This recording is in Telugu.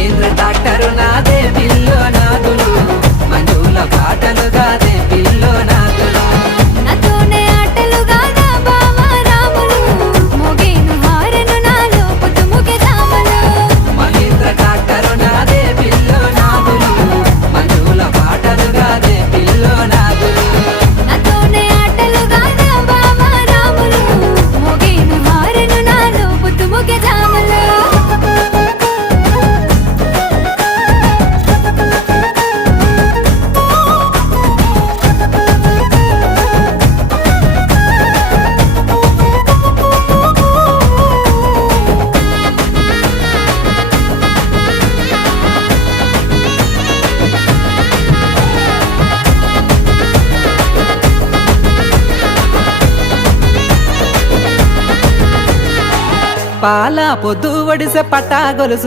మహేంద్ర ట్రాక్టరు నాదే పిల్లో నాదులు మంజుల పాటలు గాదే పిల్లో నాదులు నాతోనే ఆటలుగానా బావ రాములు మోగేను హారను నాలో పుట్టుముఖ జాములు మహేంద్ర ట్రాక్టరు నాదే పిల్లో నాదులు మంజుల పాటలు గాదే పిల్లో నాదులు నాతోనే ఆటలుగానా బావ రాములు మోగేను హారను నాలో పుట్టుముఖ జాములు పాల పొద్దు ఒడిసె పట్టా గొలుసు